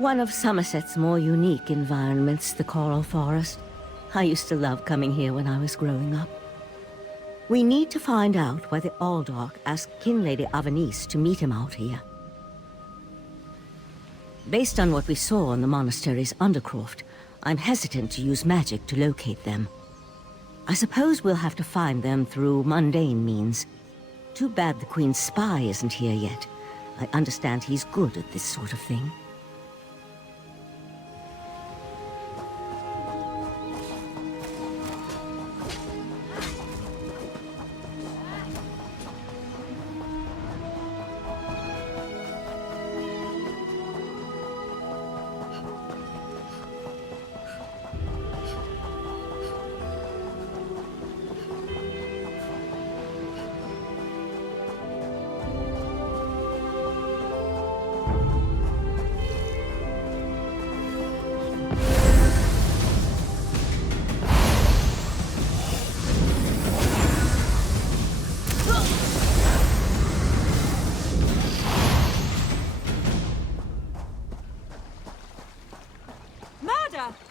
One of Somerset's more unique environments, the Coral Forest. I used to love coming here when I was growing up. We need to find out whether Aldork asked King Lady Avanice to meet him out here. Based on what we saw in the monastery's undercroft, I'm hesitant to use magic to locate them. I suppose we'll have to find them through mundane means. Too bad the Queen's spy isn't here yet. I understand he's good at this sort of thing.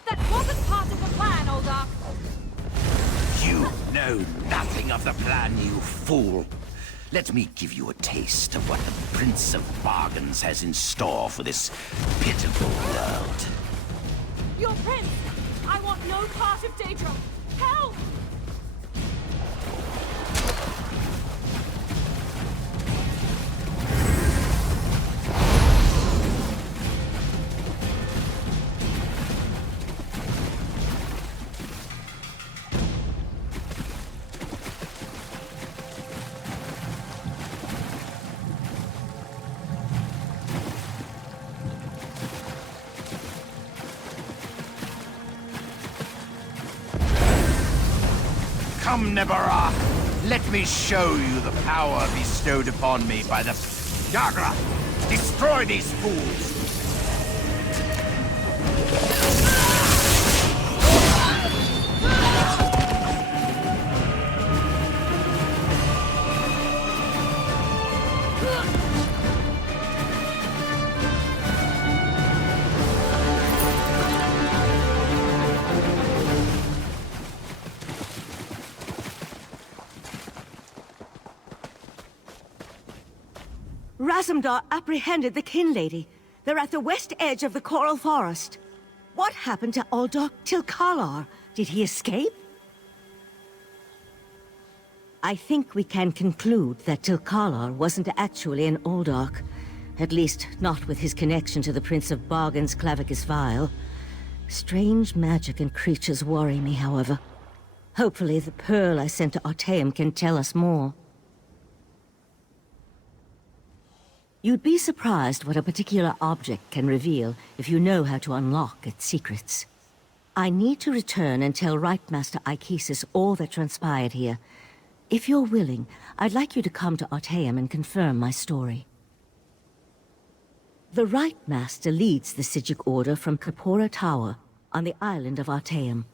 That wasn't part of the plan, Aldork! You know nothing of the plan, you fool! Let me give you a taste of what the Prince of Bargains has in store for this pitiful world. Your prince! I want no part of Daedra! Help! Come, Nebara! Let me show you the power bestowed upon me by the... Yagra! Destroy these fools! Razumdar apprehended the Kin Lady. They're at the west edge of the Coral Forest. What happened to Aldork Tilkalar? Did he escape? I think we can conclude that Tilkalar wasn't actually an Aldork. At least, not with his connection to the Prince of Bargain's Clavicus Vial. Strange magic and creatures worry me, however. Hopefully the pearl I sent to Artaeum can tell us more. You'd be surprised what a particular object can reveal if you know how to unlock its secrets. I need to return and tell Rightmaster Aikesis all that transpired here. If you're willing, I'd like you to come to Artaeum and confirm my story. The Rightmaster leads the Psijic Order from Kapora Tower on the island of Artaeum.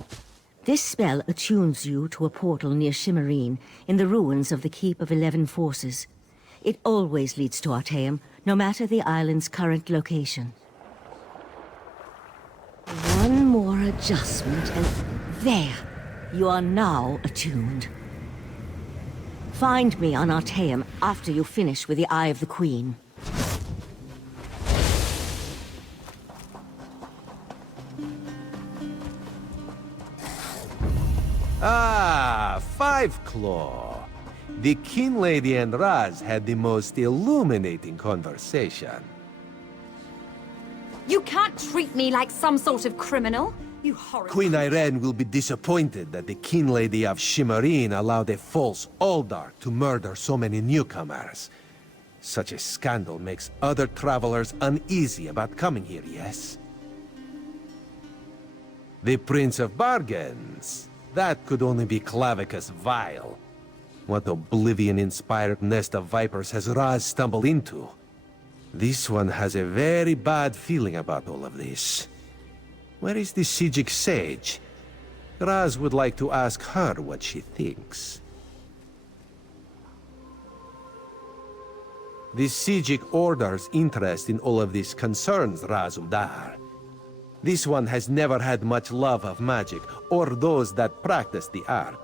This spell attunes you to a portal near Shimmerine in the ruins of the Keep of 11 Forces. It always leads to Artaeum, no matter the island's current location. One more adjustment and there! You are now attuned. Find me on Artaeum after you finish with the Eye of the Queen. Ah, Five Claw. The King Lady and Raz had the most illuminating conversation. You can't treat me like some sort of criminal, you horrid... Queen Irene will be disappointed that the King Lady of Shimmerine allowed a false Aldork to murder so many newcomers. Such a scandal makes other travelers uneasy about coming here, yes? The Prince of Bargains. That could only be Clavicus Vial. What Oblivion-inspired nest of vipers has Raz stumbled into? This one has a very bad feeling about all of this. Where is the Psijic Sage? Raz would like to ask her what she thinks. The Sijic Order's interest in all of this concerns Raz-Uldar. This one has never had much love of magic, or those that practice the art.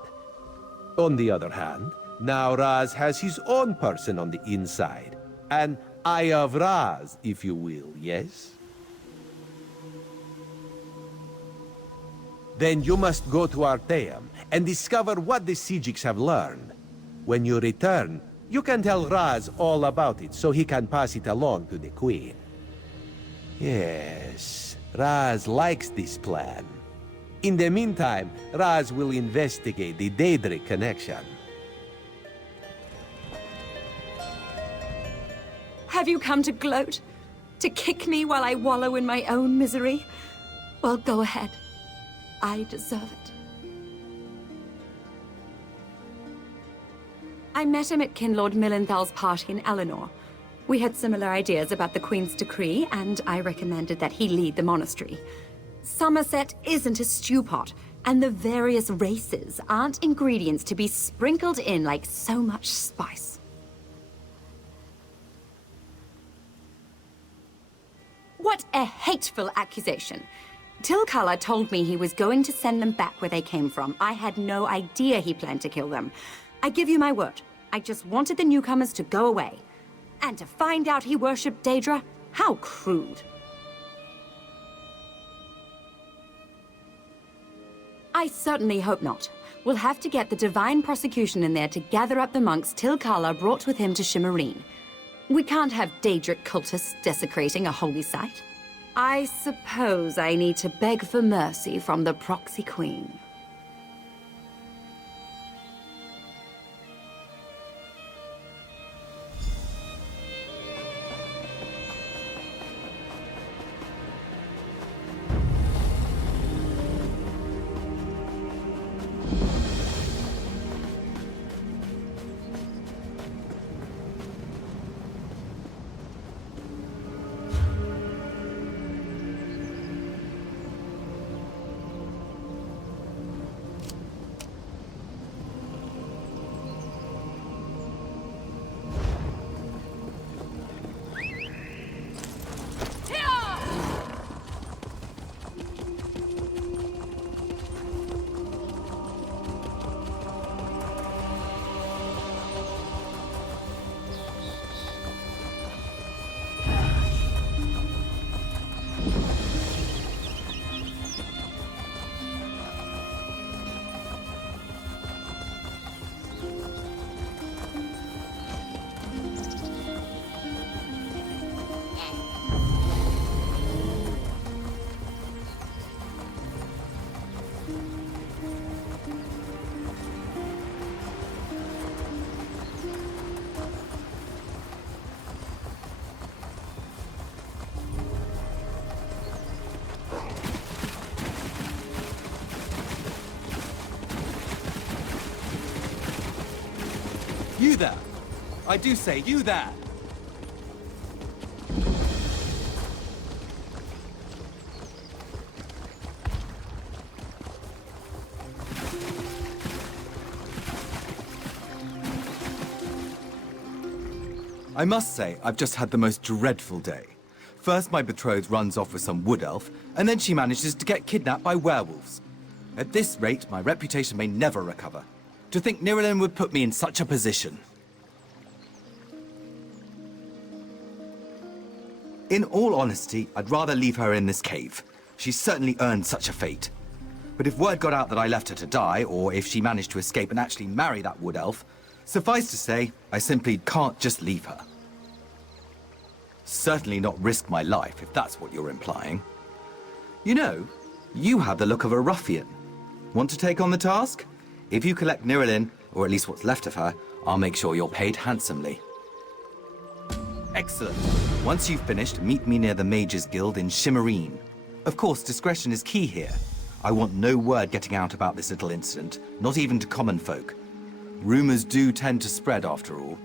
On the other hand, now Raz has his own person on the inside. An Eye of Raz, if you will, yes? Then you must go to Arteum and discover what the Sijics have learned. When you return, you can tell Raz all about it so he can pass it along to the Queen. Yes, Raz likes this plan. In the meantime, Raz will investigate the Daedric connection. Have you come to gloat? To kick me while I wallow in my own misery? Well, go ahead. I deserve it. I met him at Kinlord Millenthal's party in Eleanor. We had similar ideas about the Queen's decree, and I recommended that he lead the monastery. Somerset isn't a stew pot, and the various races aren't ingredients to be sprinkled in like so much spice. What a hateful accusation. Tilkala told me he was going to send them back where they came from. I had no idea he planned to kill them. I give you my word. I just wanted the newcomers to go away. And to find out he worshipped Daedra? How crude. I certainly hope not. We'll have to get the Divine Prosecution in there to gather up the monks Tilkala brought with him to Shimmerine. We can't have Daedric cultists desecrating a holy site. I suppose I need to beg for mercy from the proxy queen. You there! I do say, you there! I must say, I've just had the most dreadful day. First, my betrothed runs off with some wood elf, and then she manages to get kidnapped by werewolves. At this rate, my reputation may never recover. To think Nirelin would put me in such a position. In all honesty, I'd rather leave her in this cave. She's certainly earned such a fate. But if word got out that I left her to die, or if she managed to escape and actually marry that wood elf, suffice to say, I simply can't just leave her. Certainly not risk my life, if that's what you're implying. You know, you have the look of a ruffian. Want to take on the task? If you collect Nirelin, or at least what's left of her, I'll make sure you're paid handsomely. Excellent. Once you've finished, meet me near the Mages Guild in Shimmerine. Of course, discretion is key here. I want no word getting out about this little incident, not even to common folk. Rumors do tend to spread, after all.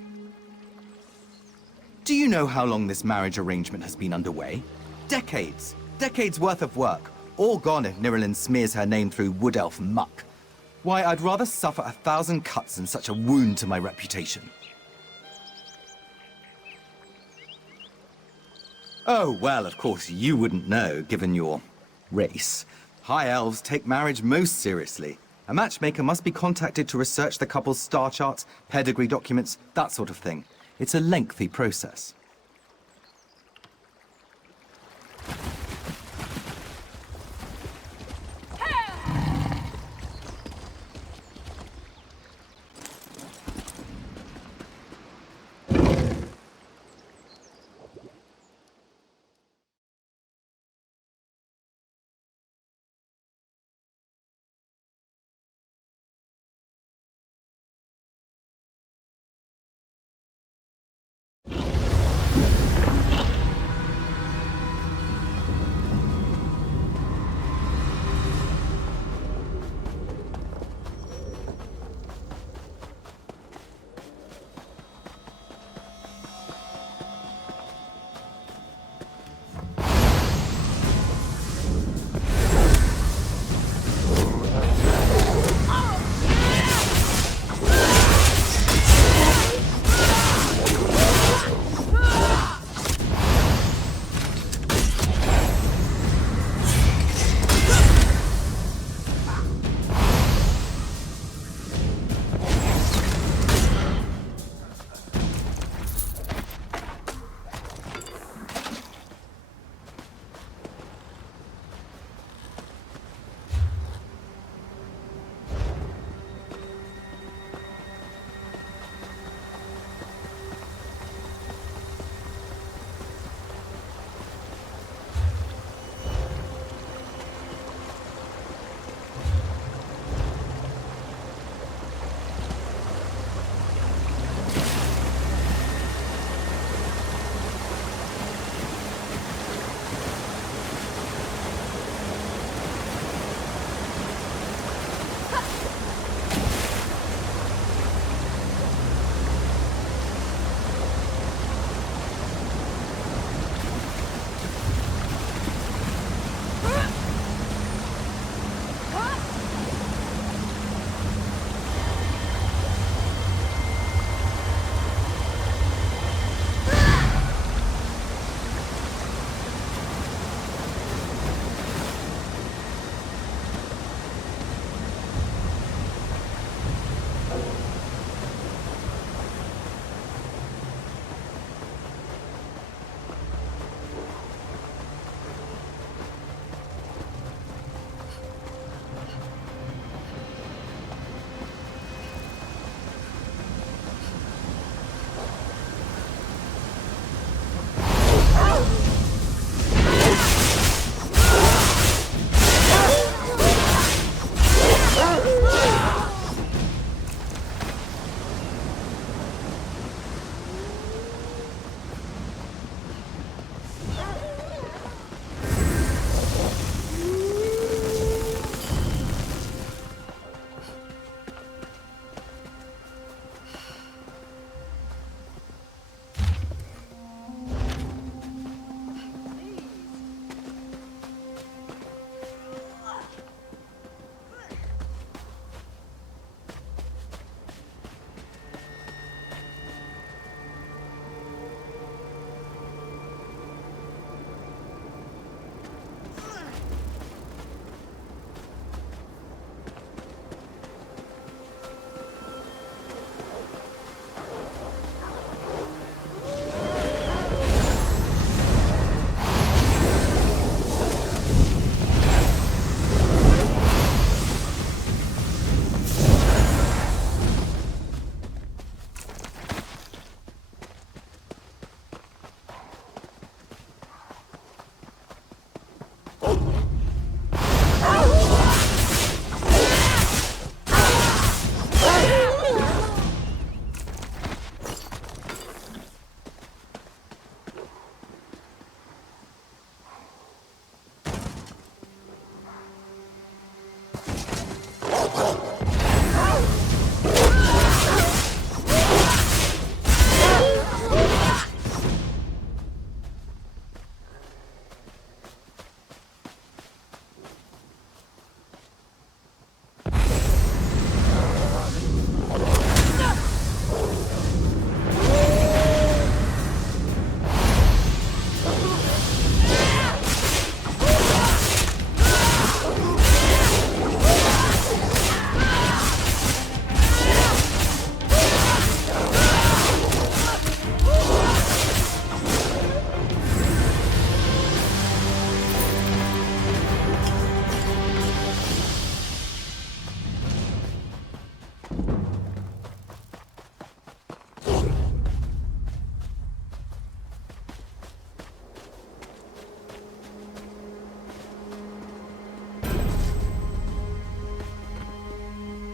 Do you know how long this marriage arrangement has been underway? Decades. Decades worth of work. All gone if Nirelin smears her name through wood elf muck. Why, I'd rather suffer 1,000 cuts than such a wound to my reputation. Oh, well, of course you wouldn't know, given your race. High elves take marriage most seriously. A matchmaker must be contacted to research the couple's star charts, pedigree documents, that sort of thing. It's a lengthy process.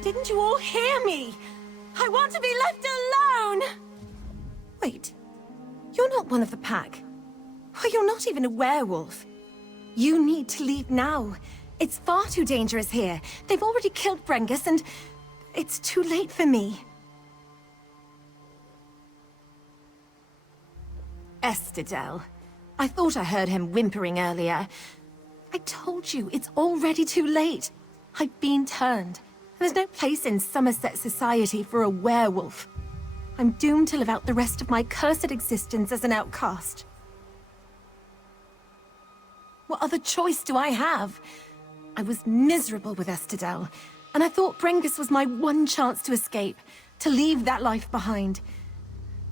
Didn't you all hear me? I want to be left alone! Wait, you're not one of the pack. Oh, you're not even a werewolf. You need to leave now. It's far too dangerous here. They've already killed Brengus, and it's too late for me. Estidel. I thought I heard him whimpering earlier. I told you, it's already too late. I've been turned. There's no place in Somerset society for a werewolf. I'm doomed to live out the rest of my cursed existence as an outcast. What other choice do I have? I was miserable with Estidel, and I thought Brengus was my one chance to escape, to leave that life behind.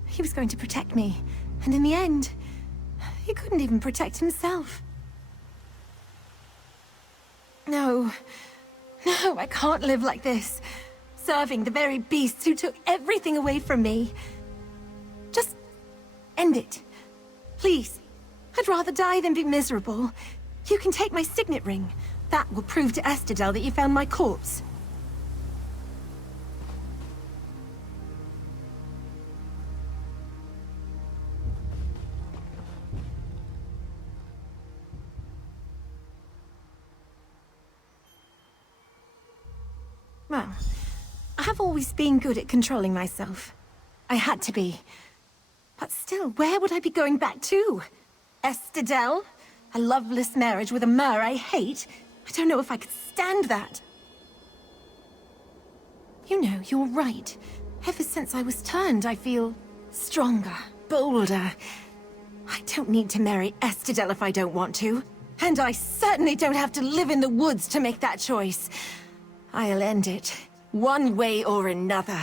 He was going to protect me, and in the end, he couldn't even protect himself. No, I can't live like this, serving the very beasts who took everything away from me. Just end it, please. I'd rather die than be miserable. You can take my signet ring. That will prove to Estidel that you found my corpse. Well, I have always been good at controlling myself. I had to be. But still, where would I be going back to? Estidel? A loveless marriage with a mer I hate? I don't know if I could stand that. You know, you're right. Ever since I was turned, I feel stronger, bolder. I don't need to marry Estidel if I don't want to. And I certainly don't have to live in the woods to make that choice. I'll end it, one way or another.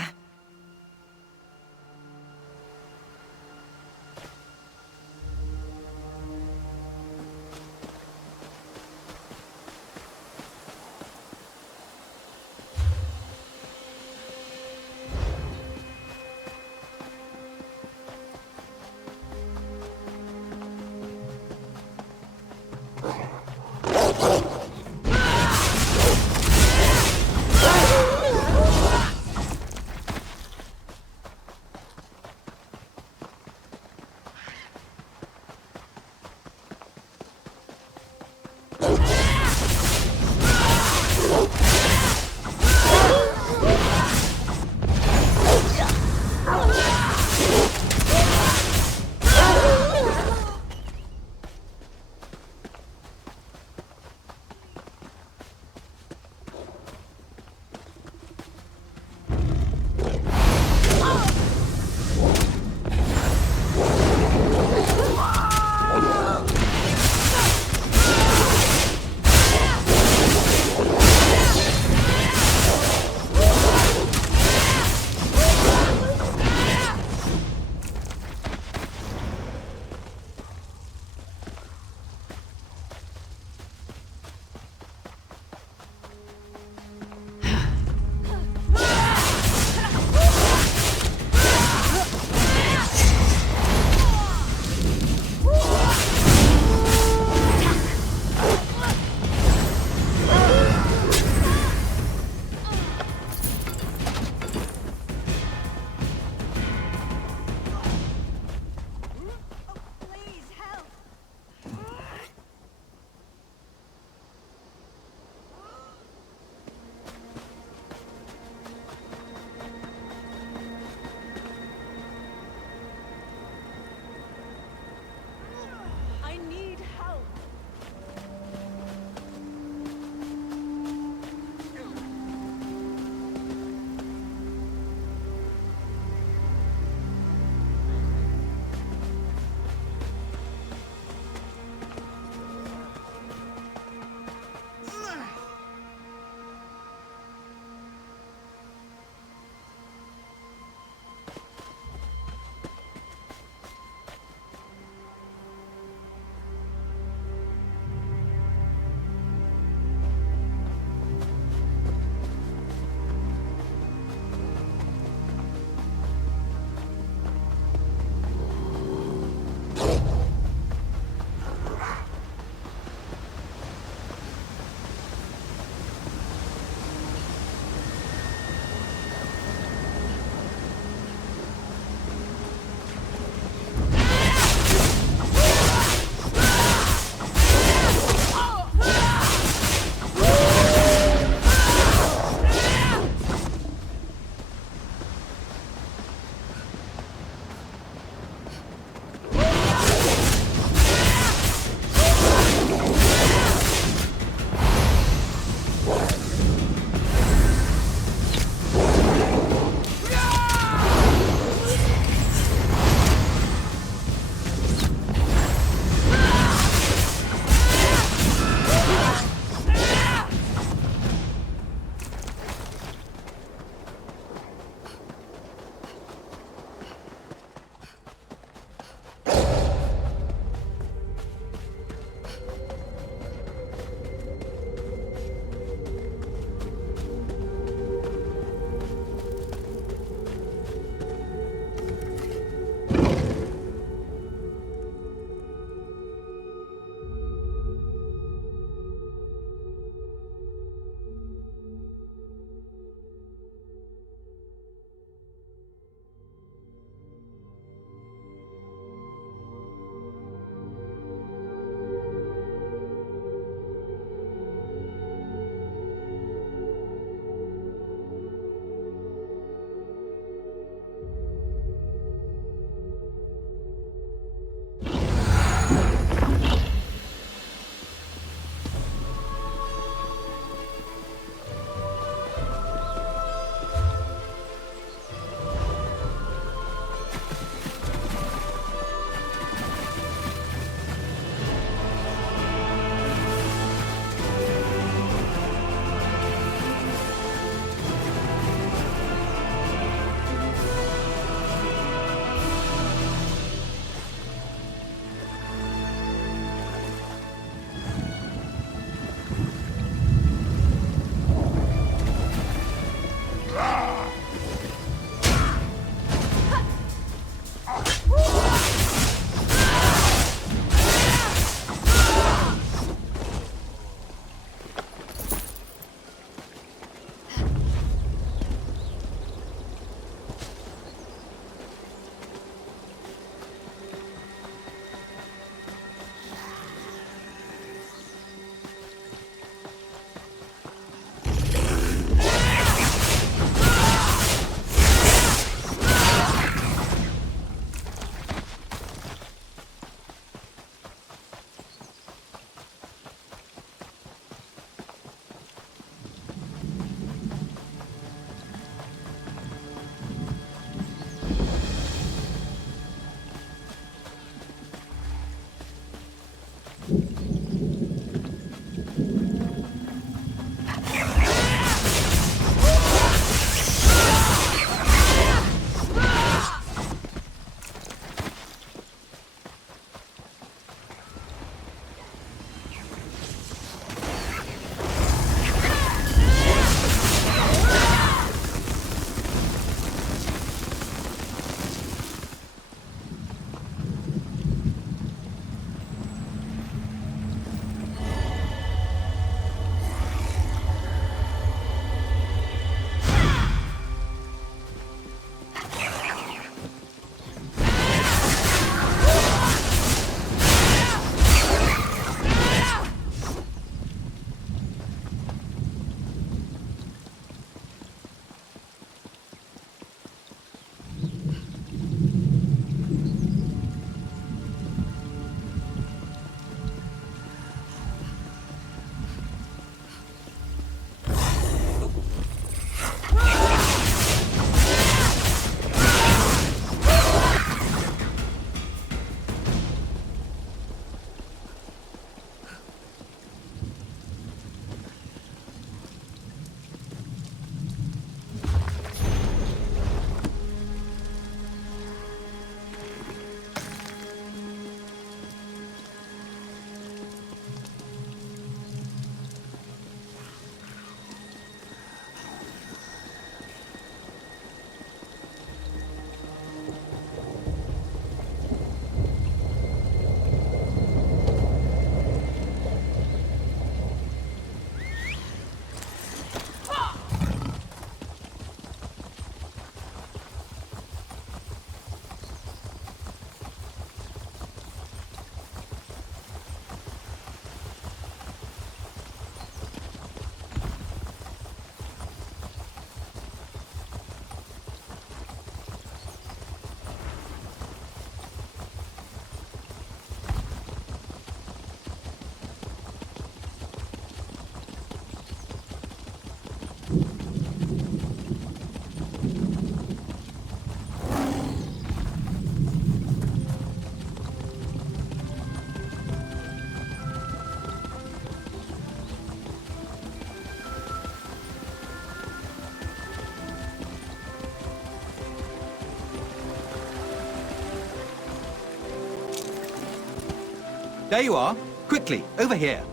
There you are. Quickly, over here.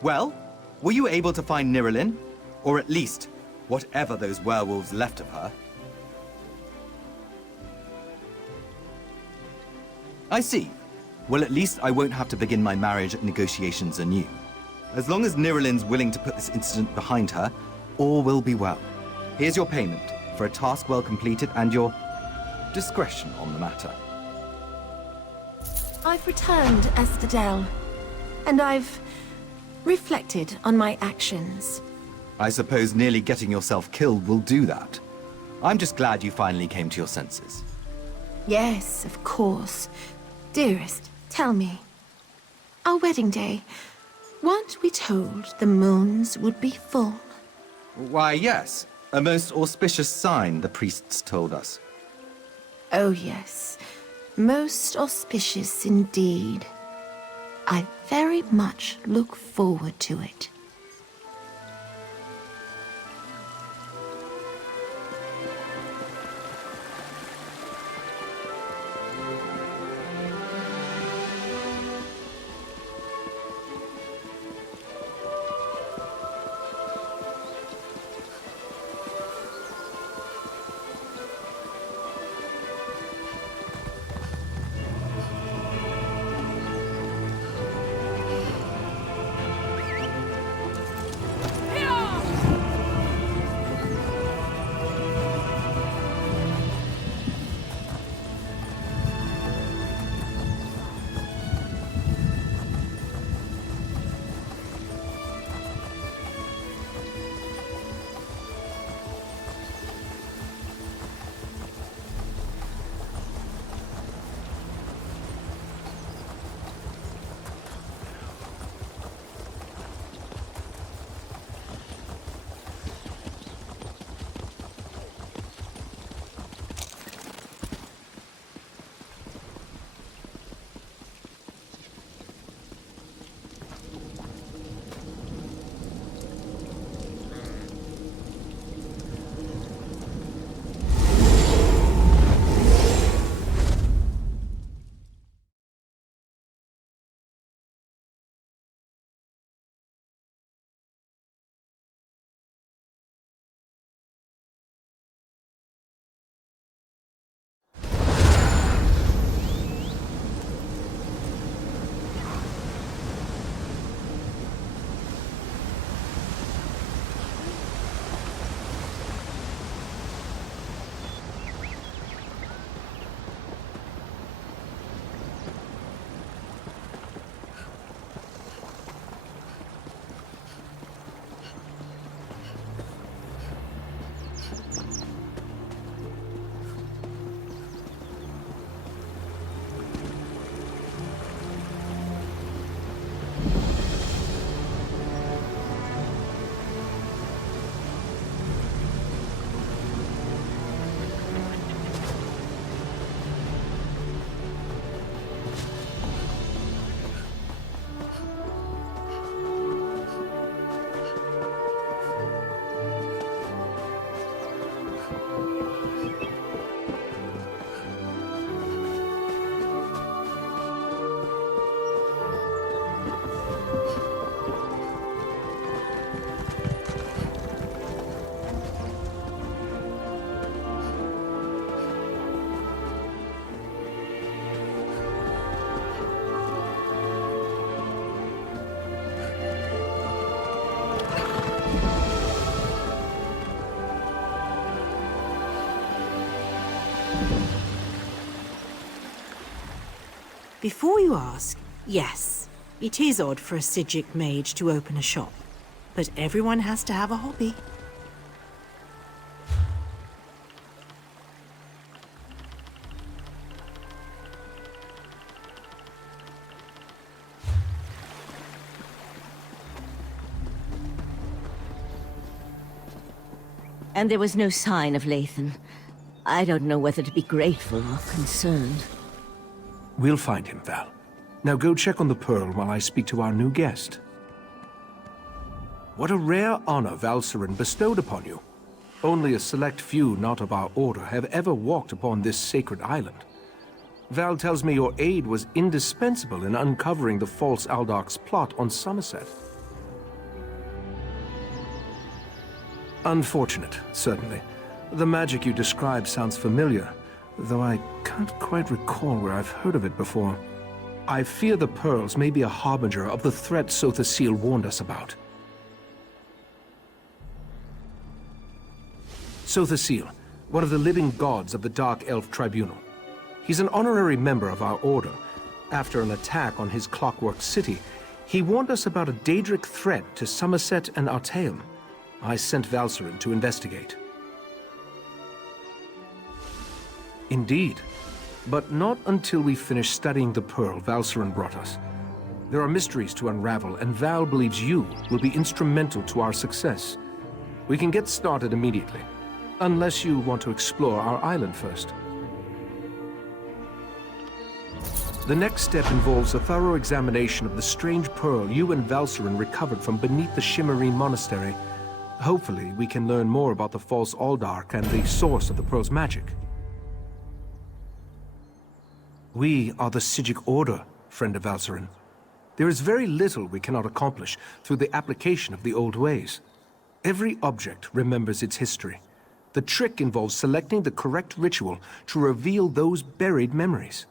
Well, were you able to find Nirelin? Or at least, whatever those werewolves left of her? I see. Well, at least I won't have to begin my marriage negotiations anew. As long as Nirelin's willing to put this incident behind her, all will be well. Here's your payment for a task well completed and your discretion on the matter. I've returned, Estadel, and I've reflected on my actions. I suppose nearly getting yourself killed will do that. I'm just glad you finally came to your senses. Yes, of course. Dearest, tell me. Our wedding day, weren't we told the moons would be full? Why, yes. A most auspicious sign, the priests told us. Oh, yes. Most auspicious indeed. I very much look forward to it. Before you ask, yes, it is odd for a Psijic mage to open a shop. But everyone has to have a hobby. And there was no sign of Lathan. I don't know whether to be grateful or concerned. We'll find him, Val. Now go check on the Pearl while I speak to our new guest. What a rare honor Valcerin bestowed upon you. Only a select few not of our order have ever walked upon this sacred island. Val tells me your aid was indispensable in uncovering the false Aldarc's plot on Somerset. Unfortunate, certainly. The magic you describe sounds familiar, though I can't quite recall where I've heard of it before. I fear the pearls may be a harbinger of the threat Sotha Sil warned us about. Sotha Sil, one of the living gods of the Dark Elf Tribunal. He's an honorary member of our order. After an attack on his Clockwork City, he warned us about a Daedric threat to Somerset and Artaeum. I sent Valcerin to investigate. Indeed. But not until we finish studying the pearl Valcerin brought us. There are mysteries to unravel, and Val believes you will be instrumental to our success. We can get started immediately, unless you want to explore our island first. The next step involves a thorough examination of the strange pearl you and Valcerin recovered from beneath the Shimmerine Monastery. Hopefully, we can learn more about the false Aldarc and the source of the pearl's magic. We are the Psijic Order, friend of Valcerin. There is very little we cannot accomplish through the application of the old ways. Every object remembers its history. The trick involves selecting the correct ritual to reveal those buried memories.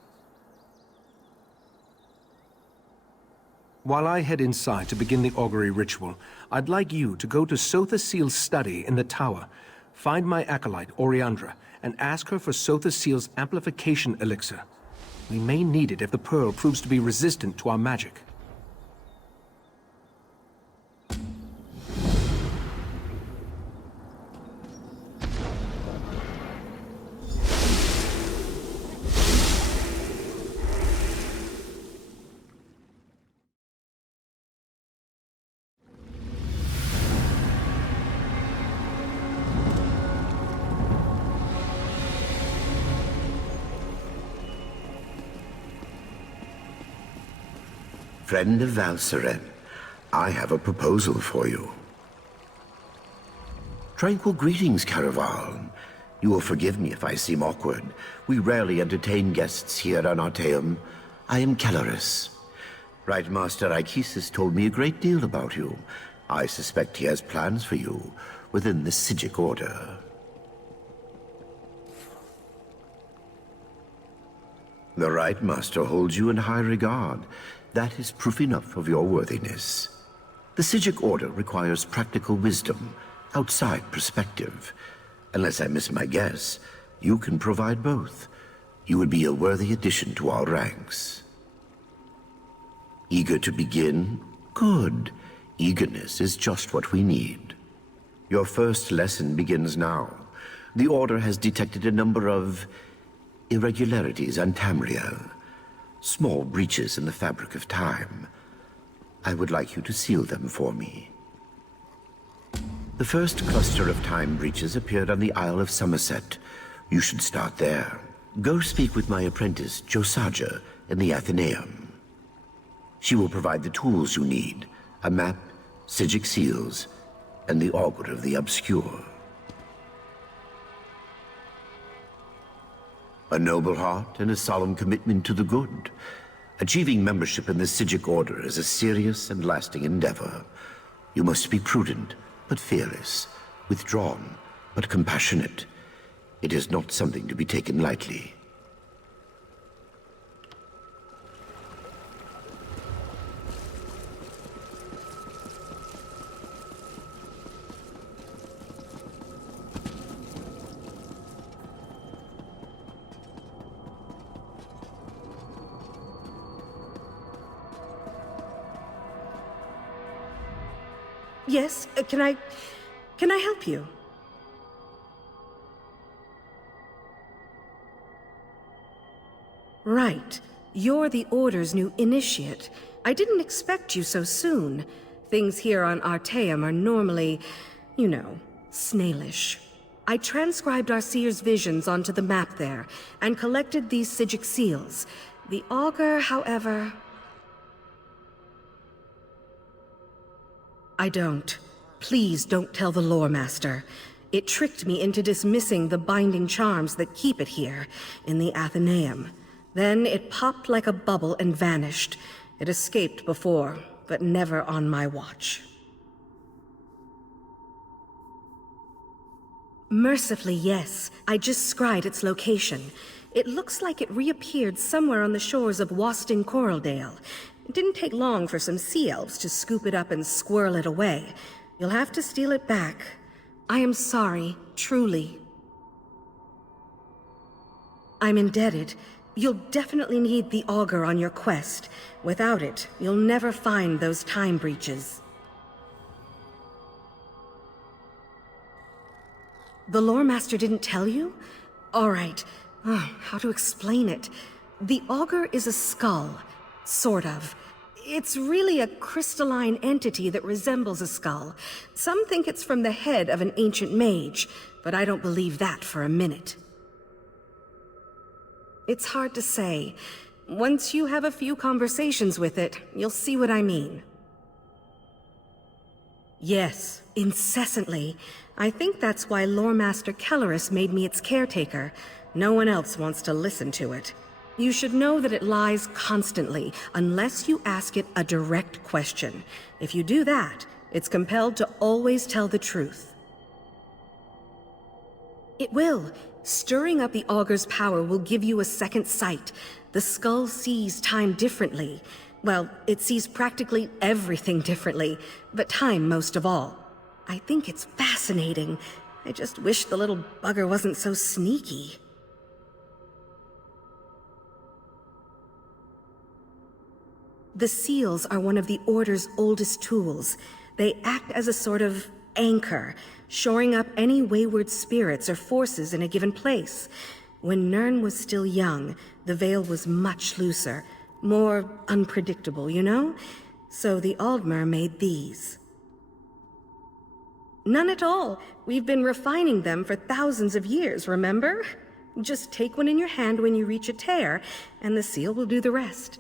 While I head inside to begin the augury ritual, I'd like you to go to Sotha Sil's study in the tower, find my acolyte, Oriandra, and ask her for Sotha Sil's amplification elixir. We may need it if the pearl proves to be resistant to our magic. Friend of Valcerin, I have a proposal for you. Tranquil greetings, Caraval. You will forgive me if I seem awkward. We rarely entertain guests here on Artaeum. I am Caloris. Right Master Ichesis told me a great deal about you. I suspect he has plans for you within the Psijic Order. The Right Master holds you in high regard. That is proof enough of your worthiness. The Psijic Order requires practical wisdom, outside perspective. Unless I miss my guess, you can provide both. You would be a worthy addition to our ranks. Eager to begin? Good. Eagerness is just what we need. Your first lesson begins now. The Order has detected a number of irregularities on Tamriel. Small breaches in the fabric of time. I would like you to seal them for me. The first cluster of time breaches appeared on the Isle of Somerset. You should start there. Go speak with my apprentice, Josaja, in the Athenaeum. She will provide the tools you need, a map, Psijic seals, and the Augur of the Obscure. A noble heart and a solemn commitment to the good. Achieving membership in the Psijic Order is a serious and lasting endeavor. You must be prudent, but fearless, withdrawn, but compassionate. It is not something to be taken lightly. Yes, can I help you? Right. You're the Order's new initiate. I didn't expect you so soon. Things here on Artaeum are normally, you know, snailish. I transcribed our seer's visions onto the map there, and collected these Psijic seals. The Augur, however... I don't. Please don't tell the Lore Master. It tricked me into dismissing the binding charms that keep it here, in the Athenaeum. Then it popped like a bubble and vanished. It escaped before, but never on my watch. Mercifully, yes. I just scryed its location. It looks like it reappeared somewhere on the shores of Wasting Coraldale. It didn't take long for some sea elves to scoop it up and squirrel it away. You'll have to steal it back. I am sorry, truly. I'm indebted. You'll definitely need the auger on your quest. Without it, you'll never find those time breaches. The lore master didn't tell you? All right. How to explain it? The auger is a skull. Sort of. It's really a crystalline entity that resembles a skull. Some think it's from the head of an ancient mage, but I don't believe that for a minute. It's hard to say. Once you have a few conversations with it, you'll see what I mean. Yes, incessantly. I think that's why Lore Master Kellerus made me its caretaker. No one else wants to listen to it. You should know that it lies constantly, unless you ask it a direct question. If you do that, it's compelled to always tell the truth. It will. Stirring up the auger's power will give you a second sight. The skull sees time differently. Well, it sees practically everything differently, but time most of all. I think it's fascinating. I just wish the little bugger wasn't so sneaky. The seals are one of the Order's oldest tools. They act as a sort of anchor, shoring up any wayward spirits or forces in a given place. When Nirn was still young, the veil was much looser, more unpredictable, you know? So the Aldmer made these. None at all. We've been refining them for thousands of years, remember? Just take one in your hand when you reach a tear, and the seal will do the rest.